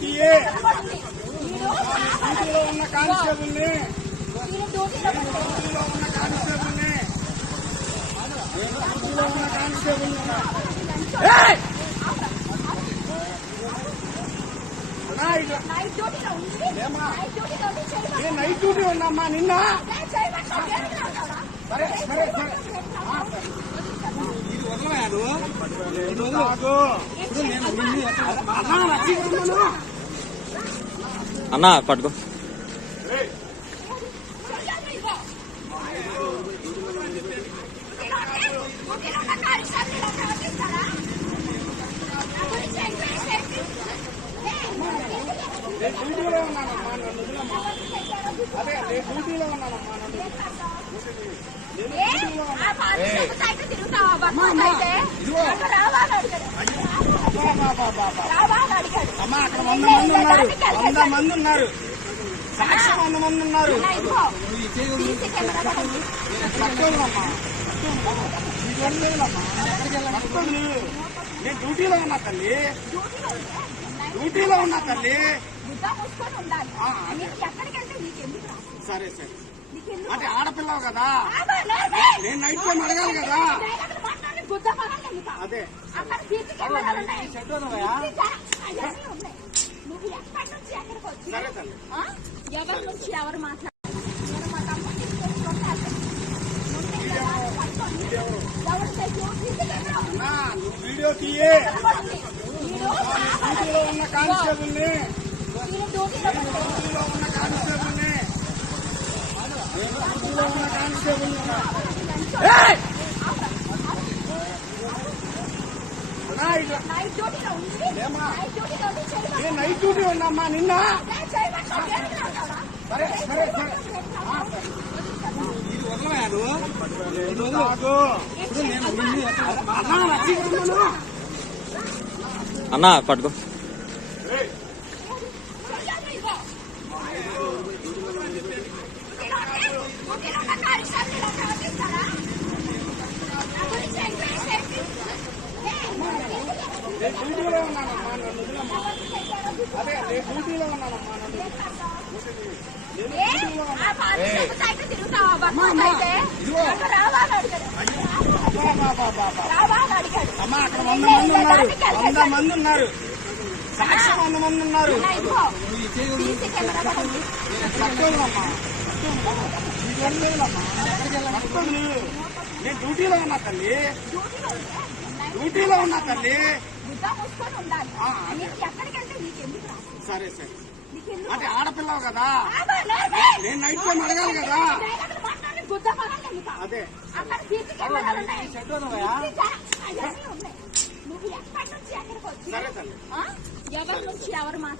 తీయే డ్యూటీలో ఉన్న కానిస్టేబుల్ని night duty ఉన్నామ్మా నిన్న. సరే సరే సరే అన్నా పట్టుకో. డ్యూటీలో ఉన్నానమ్మా నన్ను. అదే డ్యూటీలో ఉన్నానమ్మా నన్ను. అమ్మా అక్కడ 100 మంది ఉన్నారు. సాక్షి 100 మంది ఉన్నారు. నేను డ్యూటీలో ఉన్నా తల్లి, డ్యూటీలో ఉన్నా తల్లి. సరే సరే అంటే ఆడపిల్లవు కదా, నేను నైట్ టైం అడగాలి కదా. అదే సరే తల్లి. ఎవరి నుంచి ఎవరు మాట్లాడారు? వీడియో తీయే డ్యూటీలో ఉన్న కానిస్టేబుల్ని నైట్ డ్యూటీ ఉన్నామ్మా నిన్న. సరే సరే సరే అన్నా పట్టుకో. డ్యూటీలో ఉన్నానమ్మా నన్ను. అదే డ్యూటీలో ఉన్నానమ్మా నన్ను. అమ్మా అక్కడ 100 మంది ఉన్నారు. సాక్షి 100 మంది ఉన్నారు. నేను డ్యూటీలో ఉన్నా తల్లి, డ్యూటీలో ఉన్నా తల్లి. సరే సరే అంటే ఆడపిల్లవు కదా, నేను నైట్ టైం అడగాలి కదా. అదే సరే తల్లి. ఎవరి నుంచి ఎవరు మాట్లాడారు?